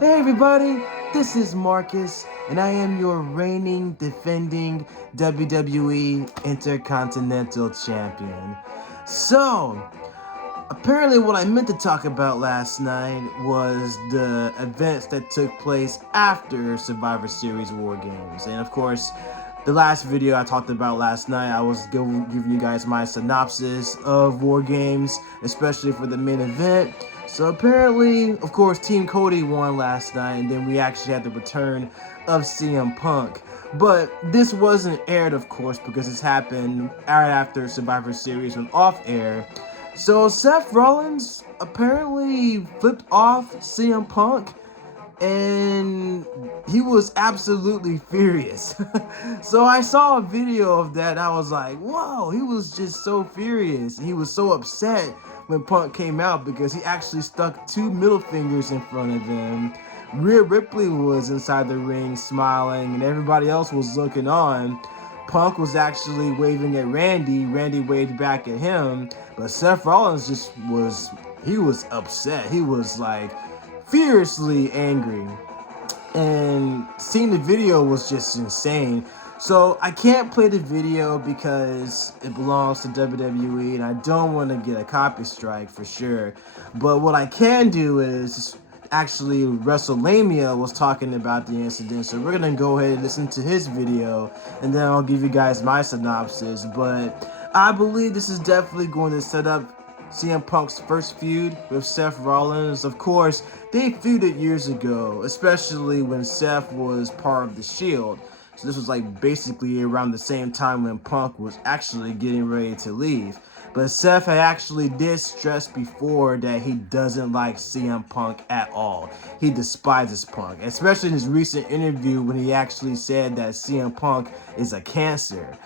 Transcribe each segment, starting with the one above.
Hey everybody, this is Marcus, and I am your reigning, defending WWE Intercontinental Champion. So, apparently what I meant to talk about last night was the events that took place after Survivor Series Wargames. And of course, the last video I talked about last night, I was giving you guys my synopsis of Wargames, especially for the main event. So apparently, of course, Team Cody won last night, and then we actually had the return of CM Punk. But this wasn't aired, of course, because this happened right after Survivor Series went off air. So Seth Rollins apparently flipped off CM Punk, and he was absolutely furious. So I saw a video of that and I was like, whoa, he was just so furious. He was so upset when Punk came out because he actually stuck two middle fingers in front of him. Rhea Ripley was inside the ring smiling and everybody else was looking on. Punk was actually waving at Randy. Randy waved back at him, but Seth Rollins he was upset. He was like furiously angry, and seeing the video was just insane. So I can't play the video because it belongs to WWE and I don't want to get a copy strike for sure. But what I can do is actually WrestleMania was talking about the incident, so we're gonna go ahead and listen to his video and then I'll give you guys my synopsis. But I believe this is definitely going to set up CM Punk's first feud with Seth Rollins. Of course, they feuded years ago, especially when Seth was part of the Shield. So this was like basically around the same time when Punk was actually getting ready to leave. But Seth had actually did stress before that he doesn't like CM Punk at all. He despises Punk, especially in his recent interview when he actually said that CM Punk is a cancer.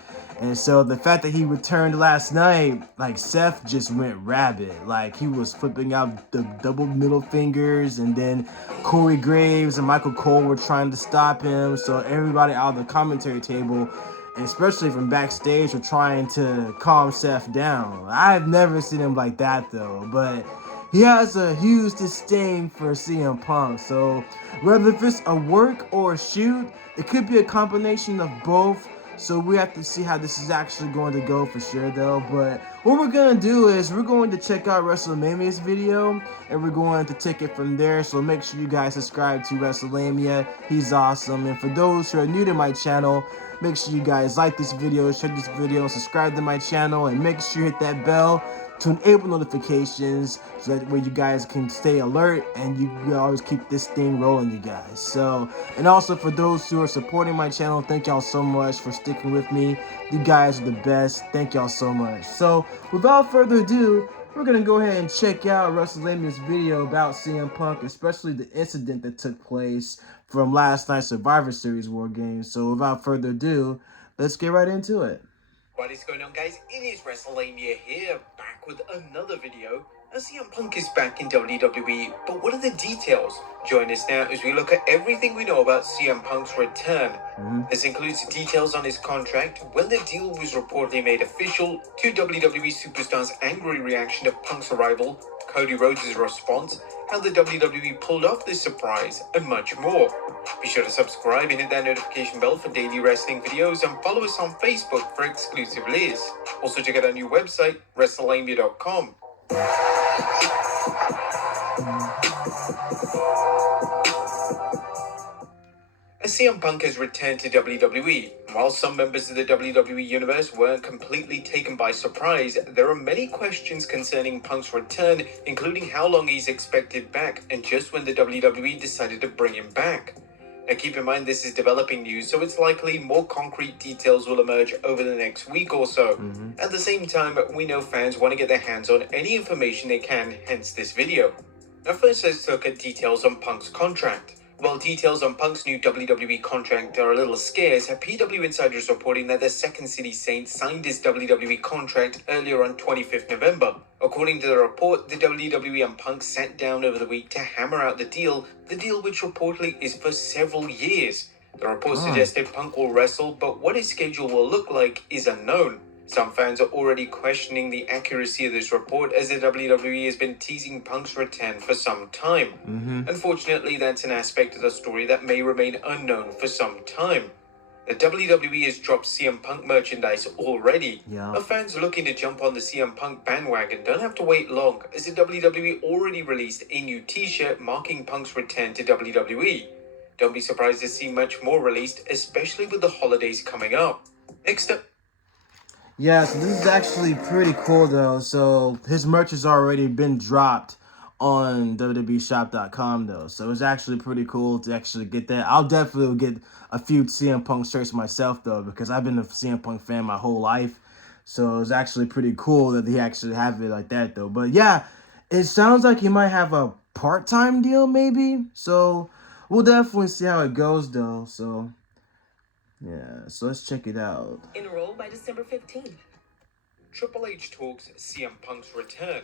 And so the fact that he returned last night, like Seth just went rabid. Like he was flipping out the double middle fingers, and then Corey Graves and Michael Cole were trying to stop him. So everybody out of the commentary table, and especially from backstage, were trying to calm Seth down. I've never seen him like that though, but he has a huge disdain for CM Punk. So whether if it's a work or a shoot, it could be a combination of both. So we have to see how this is actually going to go for sure though. But what we're going to do is we're going to check out WrestleMania's video and we're going to take it from there. So make sure you guys subscribe to WrestleMania. He's awesome. And for those who are new to my channel, make sure you guys like this video, share this video, subscribe to my channel, and make sure you hit that bell to enable notifications so that way you guys can stay alert and you always keep this thing rolling, you guys. So, and also for those who are supporting my channel, thank y'all so much for sticking with me. You guys are the best. Thank y'all so much. So without further ado, we're gonna go ahead and check out WrestleMania's video about CM Punk, especially the incident that took place from last night's Survivor Series Wargames. So without further ado, let's get right into it. What is going on, guys? It is WrestleMania here, back with another video. As CM Punk is back in WWE, but what are the details? Join us now as we look at everything we know about CM Punk's return. This includes details on his contract, when the deal was reportedly made official, two WWE superstars' angry reaction to Punk's arrival, Cody Rhodes' response, how the WWE pulled off this surprise, and much more. Be sure to subscribe and hit that notification bell for daily wrestling videos, and follow us on Facebook for exclusive lists. Also check out our new website, WrestleMania.com. As CM Punk has returned to WWE, while some members of the WWE Universe weren't completely taken by surprise, there are many questions concerning Punk's return, including how long he's expected back and just when the WWE decided to bring him back. Now keep in mind this is developing news, so it's likely more concrete details will emerge over the next week or so. At the same time, we know fans want to get their hands on any information they can, hence this video. Now first let's look at details on Punk's contract. While details on Punk's new WWE contract are a little scarce, PW Insider is reporting that the Second City Saints signed his WWE contract earlier on 25th November. According to the report, the WWE and Punk sat down over the week to hammer out the deal which reportedly is for several years. The report suggested Punk will wrestle, but what his schedule will look like is unknown. Some fans are already questioning the accuracy of this report, as the WWE has been teasing Punk's return for some time. Unfortunately, that's an aspect of the story that may remain unknown for some time. The WWE has dropped CM Punk merchandise already. Yeah. Fans looking to jump on the CM Punk bandwagon don't have to wait long, as the WWE already released a new t-shirt marking Punk's return to WWE. Don't be surprised to see much more released, especially with the holidays coming up. Next up. Yeah, so this is actually pretty cool though. So his merch has already been dropped on WWEshop.com though. So it's actually pretty cool to actually get that. I'll definitely get a few CM Punk shirts myself though, because I've been a CM Punk fan my whole life. So it's actually pretty cool that they actually have it like that though. But yeah, it sounds like he might have a part-time deal maybe. So we'll definitely see how it goes though. So yeah, so let's check it out. Enroll by December 15th. Triple H talks CM Punk's return.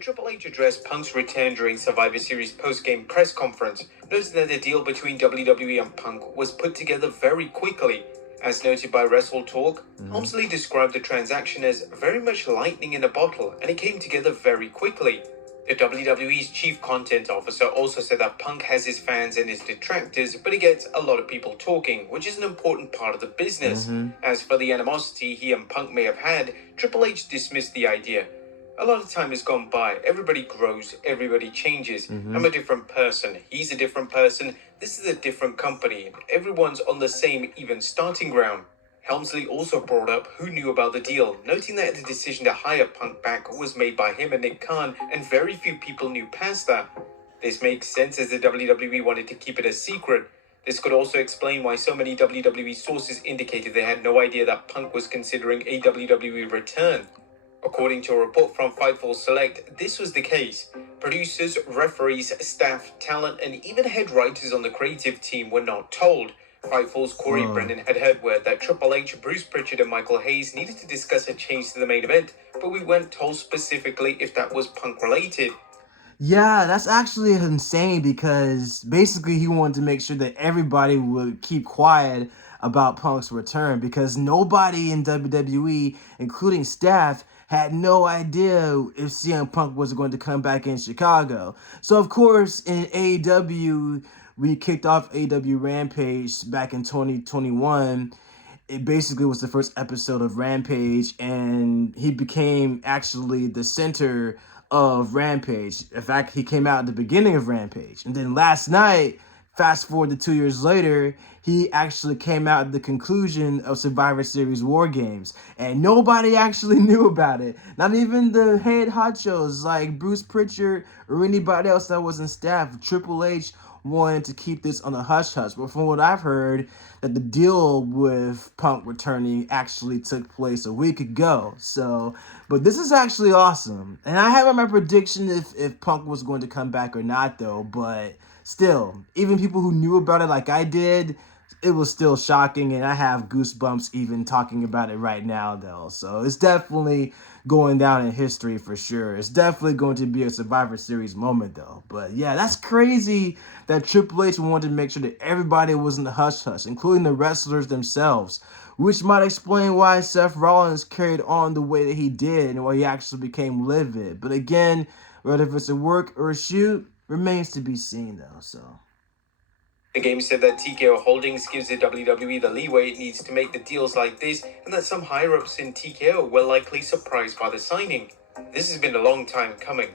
Triple H addressed Punk's return during Survivor Series post-game press conference, noting that the deal between WWE and Punk was put together very quickly. As noted by Wrestle Talk, Helmsley described the transaction as very much lightning in a bottle, and it came together very quickly. The WWE's chief content officer also said that Punk has his fans and his detractors, but he gets a lot of people talking, which is an important part of the business. As for the animosity he and Punk may have had, Triple H dismissed the idea. A lot of time has gone by. Everybody grows, everybody changes. I'm a different person. He's a different person. This is a different company. Everyone's on the same even starting ground. Helmsley also brought up who knew about the deal, noting that the decision to hire Punk back was made by him and Nick Khan, and very few people knew past that. This makes sense, as the WWE wanted to keep it a secret. This could also explain why so many WWE sources indicated they had no idea that Punk was considering a WWE return. According to a report from Fightful Select, this was the case. Producers, referees, staff, talent, and even head writers on the creative team were not told. Fightful's Corey Brennan had heard word that Triple H, Bruce Pritchard, and Michael Hayes needed to discuss a change to the main event, but we weren't told specifically if that was Punk related. Yeah, that's actually insane, because basically he wanted to make sure that everybody would keep quiet about Punk's return, because nobody in WWE, including staff, had no idea if CM Punk was going to come back in Chicago. So of course in AEW, we kicked off AEW Rampage back in 2021. It basically was the first episode of Rampage, and he became actually the center of Rampage. In fact, he came out at the beginning of Rampage. And then last night, fast forward to 2 years later, he actually came out at the conclusion of Survivor Series Wargames. And nobody actually knew about it. Not even the head honchos like Bruce Pritchard or anybody else that was in staff. Triple H wanted to keep this on a hush-hush. But from what I've heard, that the deal with Punk returning actually took place a week ago. So, but this is actually awesome. And I have my prediction if Punk was going to come back or not, though. But still, even people who knew about it like I did, it was still shocking, and I have goosebumps even talking about it right now, though. So it's definitely going down in history for sure. It's definitely going to be a Survivor Series moment, though. But yeah, that's crazy that Triple H wanted to make sure that everybody was in the hush-hush, including the wrestlers themselves, which might explain why Seth Rollins carried on the way that he did and why he actually became livid. But again, whether if it's a work or a shoot, remains to be seen, though. So the game said that TKO Holdings gives the WWE the leeway it needs to make the deals like this, and that some higher-ups in TKO were likely surprised by the signing. This has been a long time coming.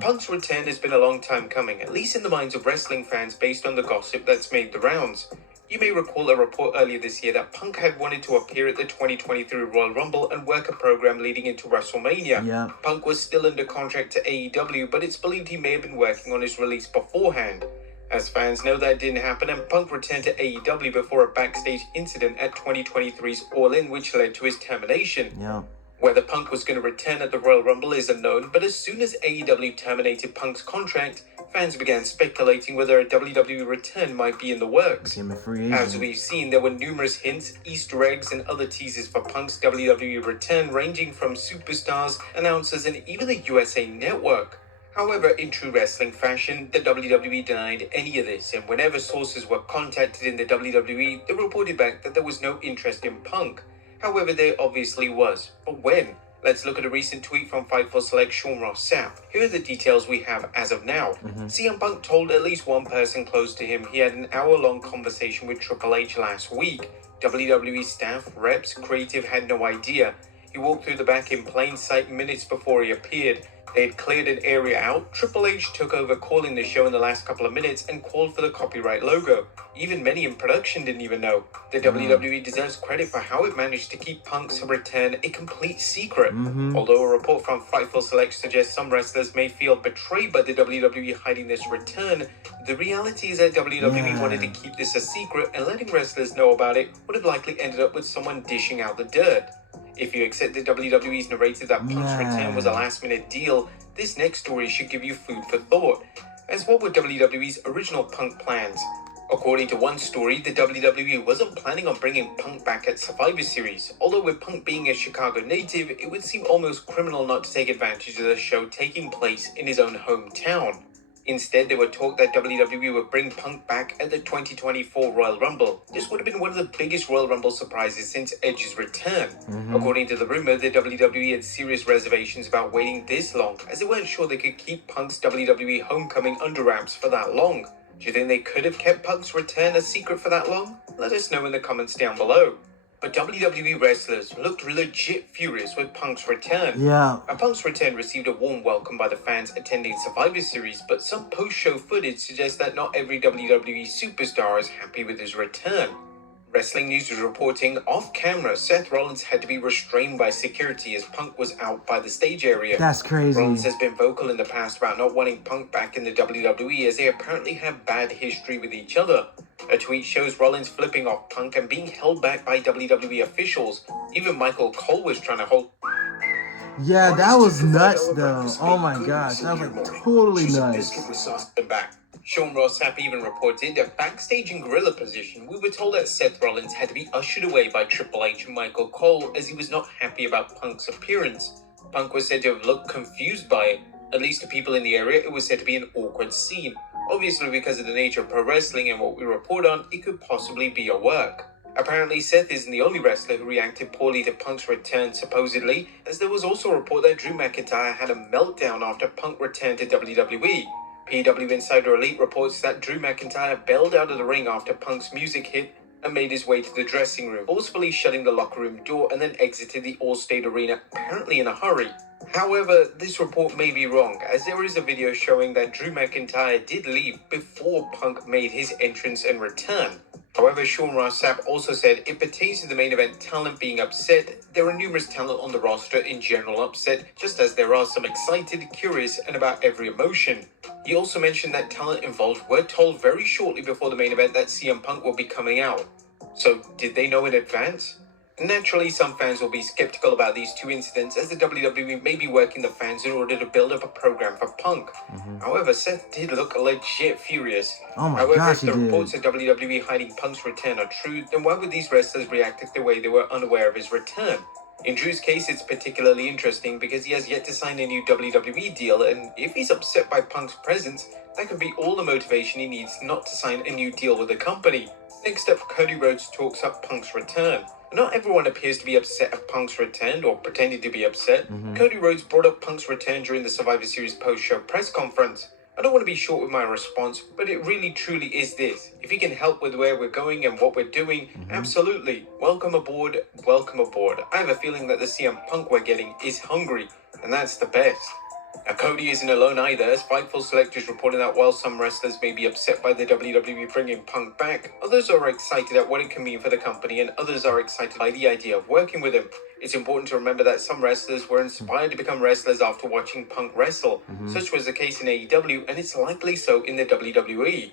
Punk's return has been a long time coming, at least in the minds of wrestling fans, based on the gossip that's made the rounds. You may recall a report earlier this year that Punk had wanted to appear at the 2023 Royal Rumble and work a program leading into WrestleMania. yeah. Punk was still under contract to AEW, but it's believed he may have been working on his release beforehand. As fans know, that didn't happen, and Punk returned to AEW before a backstage incident at 2023's All In, which led to his termination. Yeah. Whether Punk was going to return at the Royal Rumble is unknown, but as soon as AEW terminated Punk's contract, fans began speculating whether a WWE return might be in the works. Became a free agent. As we've seen, there were numerous hints, Easter eggs, and other teasers for Punk's WWE return, ranging from superstars, announcers, and even the USA Network. However, in true wrestling fashion, the WWE denied any of this, and whenever sources were contacted in the WWE, they reported back that there was no interest in Punk. However, there obviously was. But when? Let's look at a recent tweet from Fightful Select Sean Ross Sapp. Here are the details we have as of now. CM Punk told at least one person close to him he had an hour-long conversation with Triple H last week. WWE staff, reps, creative had no idea. He walked through the back in plain sight minutes before he appeared. They had cleared an area out. Triple H took over calling the show in the last couple of minutes and called for the copyright logo. Even many in production didn't even know. The WWE deserves credit for how it managed to keep Punk's return a complete secret. Although a report from Fightful Select suggests some wrestlers may feel betrayed by the WWE hiding this return, the reality is that WWE wanted to keep this a secret, and letting wrestlers know about it would have likely ended up with someone dishing out the dirt. If you accept that WWE's narrated that Punk's return was a last-minute deal, this next story should give you food for thought. As what were WWE's original Punk plans? According to one story, the WWE wasn't planning on bringing Punk back at Survivor Series. Although with Punk being a Chicago native, it would seem almost criminal not to take advantage of the show taking place in his own hometown. Instead, there were talk that WWE would bring Punk back at the 2024 Royal Rumble. This would have been one of the biggest Royal Rumble surprises since Edge's return. According to the rumor, the WWE had serious reservations about waiting this long, as they weren't sure they could keep Punk's WWE homecoming under wraps for that long. Do you think they could have kept Punk's return a secret for that long? Let us know in the comments down below. But WWE wrestlers looked legit furious with Punk's return. And Punk's return received a warm welcome by the fans attending Survivor Series, but some post-show footage suggests that not every WWE superstar is happy with his return. Wrestling News is reporting, off-camera, Seth Rollins had to be restrained by security as Punk was out by the stage area. That's crazy. Rollins has been vocal in the past about not wanting Punk back in the WWE, as they apparently have bad history with each other. A tweet shows Rollins flipping off Punk and being held back by WWE officials. Even Michael Cole was trying to hold... Yeah, that was nuts though. Oh my gosh, that was like totally nuts. Back. Sean Ross Sapp even reported that backstage in gorilla position, we were told that Seth Rollins had to be ushered away by Triple H and Michael Cole as he was not happy about Punk's appearance. Punk was said to have looked confused by it. At least to people in the area, it was said to be an awkward scene. Obviously, because of the nature of pro wrestling and what we report on, it could possibly be a work. Apparently, Seth isn't the only wrestler who reacted poorly to Punk's return, supposedly, as there was also a report that Drew McIntyre had a meltdown after Punk returned to WWE. PW Insider Elite reports that Drew McIntyre bailed out of the ring after Punk's music hit and made his way to the dressing room, forcefully shutting the locker room door and then exited the Allstate Arena, apparently in a hurry. However, this report may be wrong, as there is a video showing that Drew McIntyre did leave before Punk made his entrance and return. However, Sean Ross Sapp also said it pertains to the main event talent being upset. There are numerous talent on the roster in general upset, just as there are some excited, curious, and about every emotion. He also mentioned that talent involved were told very shortly before the main event that CM Punk will be coming out. So, did they know in advance? Naturally, some fans will be skeptical about these two incidents, as the WWE may be working the fans in order to build up a program for Punk. However, Seth did look legit furious. Oh my However, gosh, if the he reports did. of WWE hiding Punk's return are true, then why would these wrestlers react the way they were unaware of his return? In Drew's case, it's particularly interesting because he has yet to sign a new WWE deal, and if he's upset by Punk's presence, that could be all the motivation he needs not to sign a new deal with the company. Next up, Cody Rhodes talks up Punk's return. Not everyone appears to be upset at Punk's return or pretending to be upset. Cody Rhodes brought up Punk's return during the Survivor Series post-show press conference. I don't want to be short with my response, but it really truly is this. If he can help with where we're going and what we're doing, absolutely. Welcome aboard, welcome aboard. I have a feeling that the CM Punk we're getting is hungry, and that's the best. Now, Cody isn't alone either, as Fightful Select is reporting that while some wrestlers may be upset by the WWE bringing Punk back, others are excited at what it can mean for the company, and others are excited by the idea of working with him. It's important to remember that some wrestlers were inspired to become wrestlers after watching Punk wrestle. Such was the case in AEW, and it's likely so in the WWE.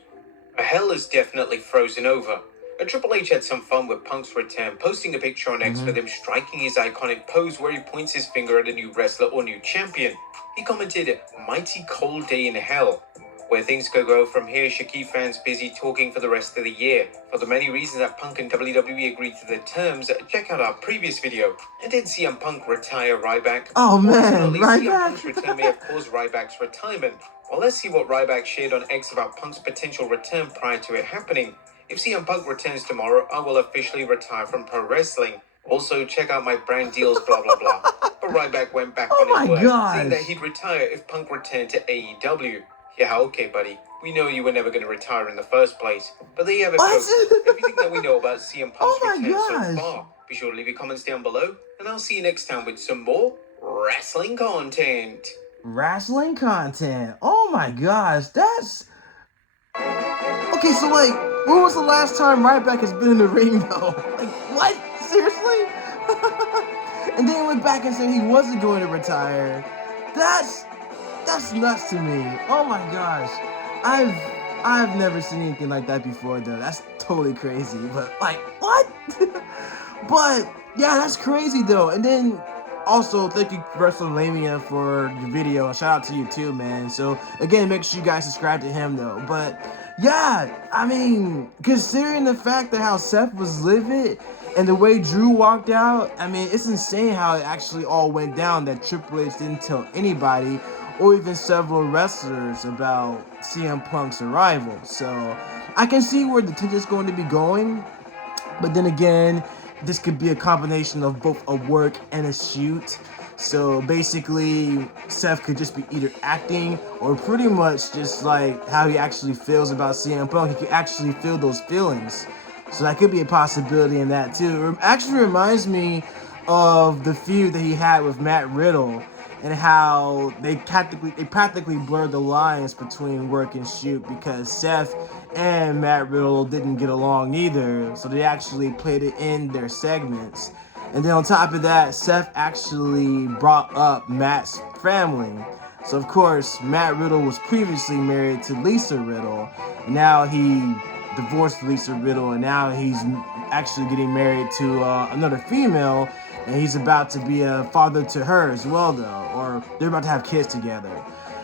A hell is definitely frozen over. And Triple H had some fun with Punk's return, posting a picture on X with him striking his iconic pose where he points his finger at a new wrestler or new champion. He commented, "Mighty cold day in hell." Where things could go from here should keep fans busy talking for the rest of the year. For the many reasons that Punk and WWE agreed to the terms, check out our previous video. And did CM Punk retire Ryback? Oh man, Ultimately, CM Ryback. Punk's return may have caused Ryback's retirement. Well, let's see what Ryback shared on X about Punk's potential return prior to it happening. If CM Punk returns tomorrow, I will officially retire from pro wrestling. Also, check out my brand deals, blah blah blah. But Ryback went back Oh on my his word, gosh. saying that he'd retire if Punk returned to AEW. Yeah, okay, buddy. We know you were never going to retire in the first place. But there you have it, What? folks. Everything that we know about CM Punk's Oh my return so gosh. far. Be sure to leave your comments down below, and I'll see you next time with some more wrestling content. Wrestling content. Oh my gosh, that's... Okay, so like, when was the last time Ryback has been in the ring though? Like, what? Seriously? And then he went back and said he wasn't going to retire. That's nuts to me. Oh my gosh. I've never seen anything like that before though. That's totally crazy. But like, what? But yeah, that's crazy though. And then also, thank you WrestleMania for the video. And shout out to you too, man. So again, make sure you guys subscribe to him though. But yeah, I mean, considering the fact that how Seth was livid and the way Drew walked out, I mean, it's insane how it actually all went down, that Triple H didn't tell anybody or even several wrestlers about CM Punk's arrival. So I can see where the tension's going to be going. But then again, this could be a combination of both a work and a shoot. So basically, Seth could just be either acting or pretty much just like how he actually feels about CM Punk. He could actually feel those feelings. So that could be a possibility in that too. It actually reminds me of the feud that he had with Matt Riddle and how they practically blurred the lines between work and shoot because Seth and Matt Riddle didn't get along either. So they actually played it in their segments. And then on top of that, Seth actually brought up Matt's family. So of course, Matt Riddle was previously married to Lisa Riddle, and now he divorced Lisa Riddle, and now he's actually getting married to another female, and he's about to be a father to her as well, though, or they're about to have kids together.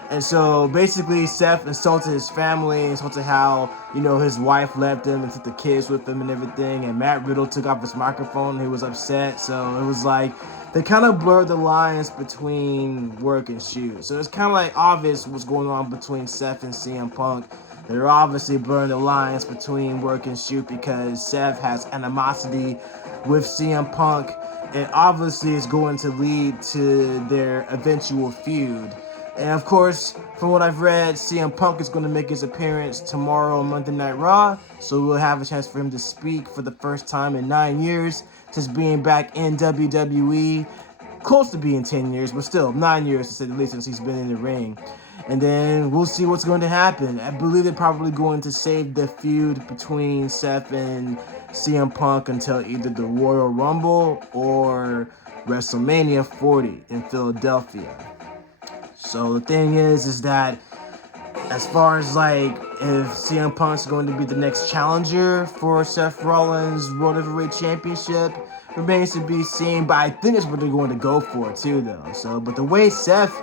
And so basically Seth insulted his family, insulted how, you know, his wife left him and took the kids with him and everything. And Matt Riddle took off his microphone and he was upset. So it was like they kind of blurred the lines between work and shoot. So it's kind of like obvious what's going on between Seth and CM Punk. They're obviously blurring the lines between work and shoot because Seth has animosity with CM Punk. And obviously it's going to lead to their eventual feud. And of course, from what I've read, CM Punk is going to make his appearance tomorrow on Monday Night Raw. So we'll have a chance for him to speak for the first time in 9 years, since being back in WWE. Close to being 10 years, but still 9 years to say the least since he's been in the ring. And then we'll see what's going to happen. I believe they're probably going to save the feud between Seth and CM Punk until either the Royal Rumble or WrestleMania 40 in Philadelphia. So the thing is that as far as like if CM Punk's going to be the next challenger for Seth Rollins' World Heavyweight Championship remains to be seen, but I think it's what they're going to go for too though. So, but the way Seth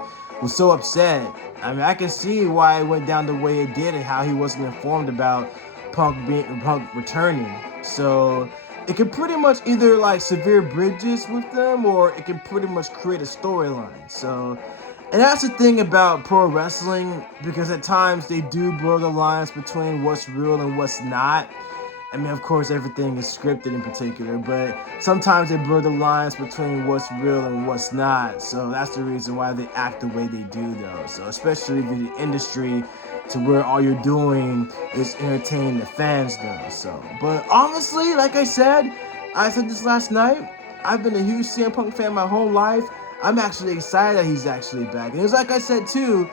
was so upset, I mean, I can see why it went down the way it did and how he wasn't informed about Punk returning. So it can pretty much either like severe bridges with them or it can pretty much create a storyline. So, and that's the thing about pro wrestling, because at times they do blur the lines between what's real and what's not. I mean, of course, everything is scripted in particular, but sometimes they blur the lines between what's real and what's not. So that's the reason why they act the way they do, though. So especially in the industry, to where all you're doing is entertaining the fans, though. So, but honestly, like I said this last night, I've been a huge CM Punk fan my whole life. I'm actually excited that he's actually back. And it's like I said too,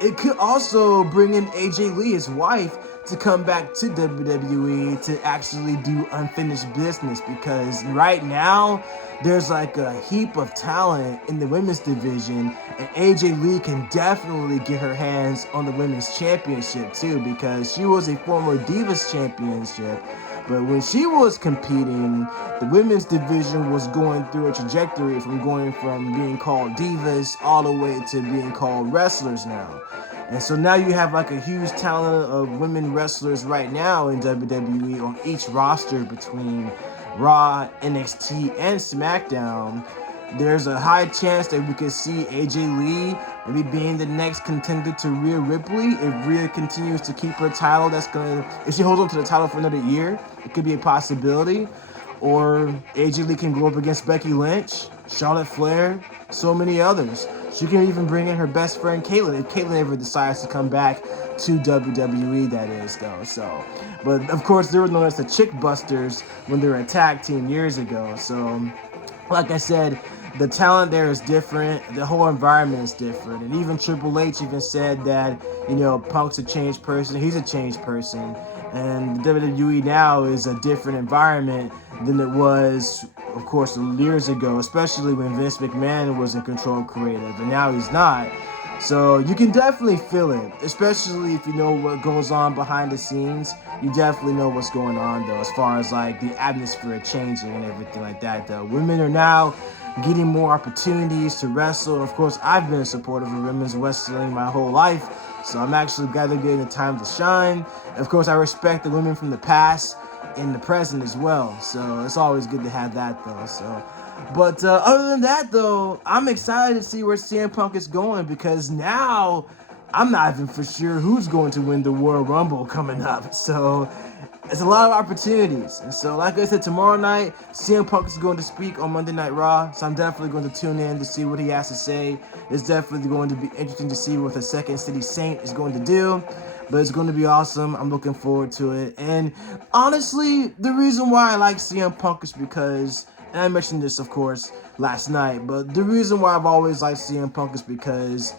it could also bring in AJ Lee, his wife, to come back to WWE to actually do unfinished business, because right now there's like a heap of talent in the women's division, and AJ Lee can definitely get her hands on the women's championship too, because she was a former Divas championship. But when she was competing, the women's division was going through a trajectory from going from being called divas all the way to being called wrestlers now. And so now you have like a huge talent of women wrestlers right now in WWE on each roster between Raw, NXT, and SmackDown. There's a high chance that we could see AJ Lee maybe being the next contender to Rhea Ripley if Rhea continues to keep her title. If she holds on to the title for another year, it could be a possibility. Or AJ Lee can go up against Becky Lynch, Charlotte Flair, so many others. She can even bring in her best friend Caitlyn if Caitlyn ever decides to come back to WWE, that is, though. So, but of course, they were known as the Chick Busters when they were a tag team years ago. So, like I said, the talent there is different. The whole environment is different. And even Triple H even said that, Punk's a changed person. He's a changed person. And WWE now is a different environment than it was, of course, years ago, especially when Vince McMahon was in control of creative. And now he's not. So you can definitely feel it, especially if you know what goes on behind the scenes. You definitely know what's going on, though, as far as like the atmosphere changing and everything like that, though. Women are now getting more opportunities to wrestle. Of course, I've been a supporter of women's wrestling my whole life, so I'm actually glad they're getting the time to shine. Of course, I respect the women from the past and the present as well, so it's always good to have that, though. So, but other than that, though, I'm excited to see where CM Punk is going, because now I'm not even for sure who's going to win the Royal Rumble coming up. So it's a lot of opportunities. And so, like I said, tomorrow night, CM Punk is going to speak on Monday Night Raw. So I'm definitely going to tune in to see what he has to say. It's definitely going to be interesting to see what the Second City Saint is going to do. But it's going to be awesome. I'm looking forward to it. And honestly, the reason why I like CM Punk is because, and I mentioned this, of course, last night, but the reason why I've always liked CM Punk is because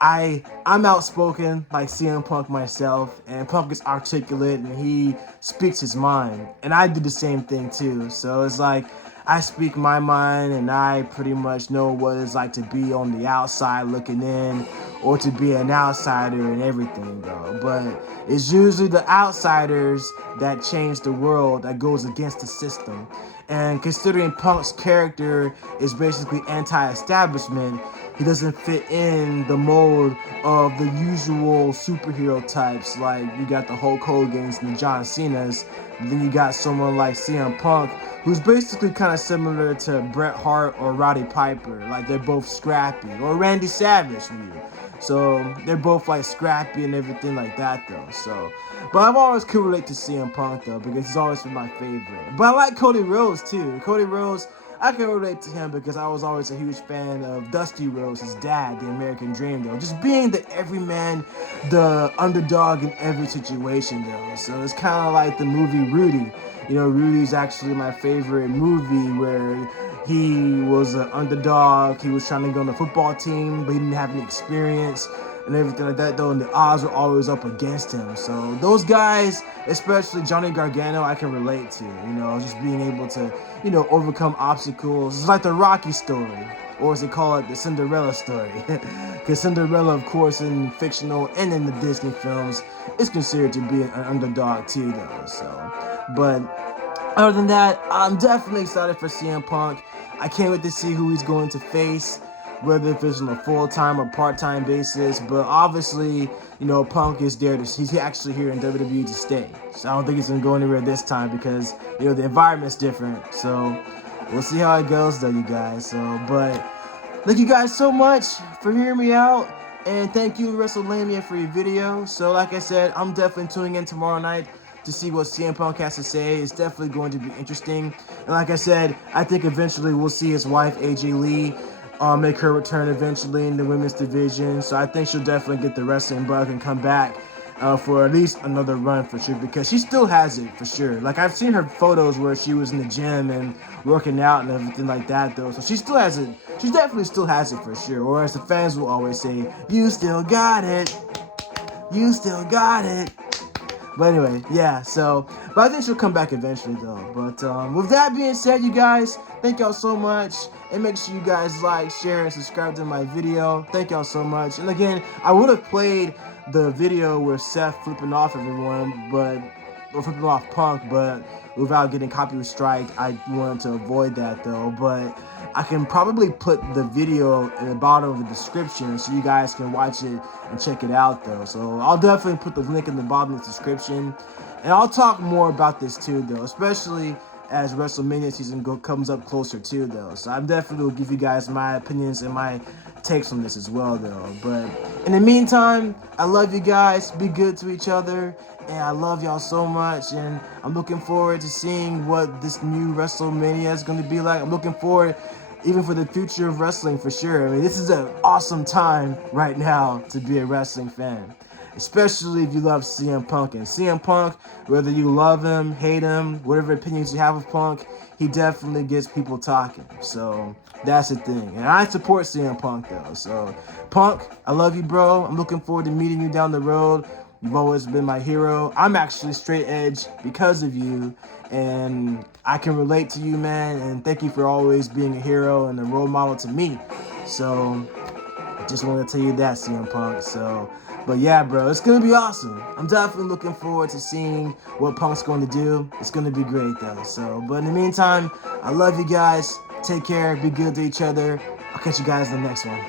I'm outspoken like CM Punk myself, and Punk is articulate and he speaks his mind, and I do the same thing too. So it's like I speak my mind, and I pretty much know what it's like to be on the outside looking in, or to be an outsider and everything, though. But it's usually the outsiders that change the world, that goes against the system. And considering Punk's character is basically anti-establishment, he doesn't fit in the mold of the usual superhero types. Like, you got the Hulk Hogan's and the John Cena's, and then you got someone like CM Punk, who's basically kind of similar to Bret Hart or Roddy Piper. Like, they're both scrappy. Or Randy Savage, so they're both like scrappy and everything like that, though. So, but I've always could relate to CM Punk, though, because he's always been my favorite. But I like Cody Rhodes too. Cody Rhodes, I can relate to him because I was always a huge fan of Dusty Rhodes, his dad, the American Dream, though. Just being the everyman, the underdog in every situation, though. So it's kind of like the movie Rudy. Rudy's actually my favorite movie, where he was an underdog. He was trying to go on the football team, but he didn't have any experience and everything like that, though, and the odds were always up against him. So those guys, especially Johnny Gargano, I can relate to, just being able to, overcome obstacles. It's like the Rocky story, or as they call it, the Cinderella story. Because Cinderella, of course, in fictional and in the Disney films, is considered to be an underdog too, though. So, but other than that, I'm definitely excited for CM Punk. I can't wait to see who he's going to face, whether if it's on a full-time or part-time basis. But obviously, Punk is there. He's actually here in WWE to stay. So I don't think he's going to go anywhere this time because, the environment's different. So we'll see how it goes, though, you guys. So, but thank you guys so much for hearing me out. And thank you, WrestleMania, for your video. So like I said, I'm definitely tuning in tomorrow night to see what CM Punk has to say. It's definitely going to be interesting. And like I said, I think eventually we'll see his wife, AJ Lee, make her return eventually in the women's division. So I think she'll definitely get the wrestling bug and come back for at least another run for sure, because she still has it for sure. Like, I've seen her photos where she was in the gym and working out and everything like that, though. So she still has it. She definitely still has it for sure. Or as the fans will always say, you still got it. You still got it. But anyway, yeah, so, but I think she'll come back eventually, though. But with that being said, you guys, thank y'all so much. And make sure you guys like, share, and subscribe to my video. Thank y'all so much. And again, I would have played the video with Seth flipping off everyone, or flipping off Punk, but without getting copyright strike, I wanted to avoid that, though. But I can probably put the video in the bottom of the description so you guys can watch it and check it out, though. So I'll definitely put the link in the bottom of the description. And I'll talk more about this too, though, especially as WrestleMania season comes up closer too, though. So I'm definitely will give you guys my opinions and my takes from this as well, though. But in the meantime, I love you guys. Be good to each other. And I love y'all so much. And I'm looking forward to seeing what this new WrestleMania is going to be like. I'm looking forward even for the future of wrestling for sure. I mean, this is an awesome time right now to be a wrestling fan, especially if you love CM Punk. And CM Punk, whether you love him, hate him, whatever opinions you have of Punk, he definitely gets people talking. So that's the thing. And I support CM Punk though. So Punk, I love you, bro. I'm looking forward to meeting you down the road. You've always been my hero. I'm actually straight edge because of you. And I can relate to you, man. And thank you for always being a hero and a role model to me. So just want to tell you that, CM Punk. So, but yeah, bro, it's going to be awesome. I'm definitely looking forward to seeing what Punk's going to do. It's going to be great, though. So, but in the meantime, I love you guys. Take care. Be good to each other. I'll catch you guys in the next one.